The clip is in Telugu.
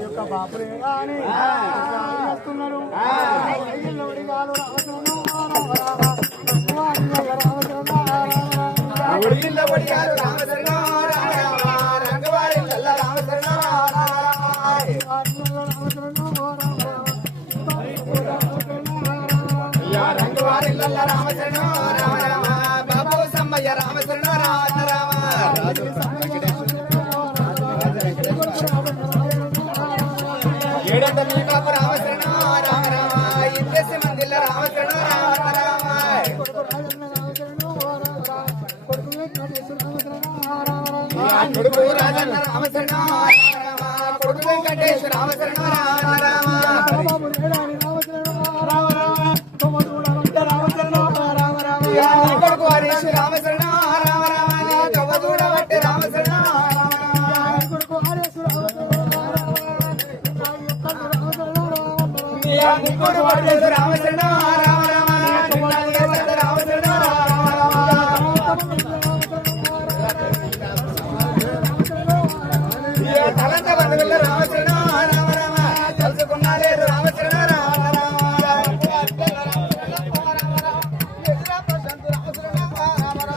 యొక్క బాపురే రాని వస్తున్నారు బాబు సమ్మయ్య రామచరణ ఏడంట మీ బాబు రామచరణ రామ రామ ఇంద్రసి మందిల రామచరణ రామ రామ కొడుకు రాజన్న రామచరణ రామ కొడుకు వెంకటేశ్వర రామచరణ రామ కొడుకు హరీష్ రామచరణ రామ రామ కవ్వదూడ బట్టి రామచరణ కొడుకు రామచరణ రామ రామ రామచరణ తలంత బంధువుల రామచరణ రామ రామ తలుచుకున్నారే రామచరణ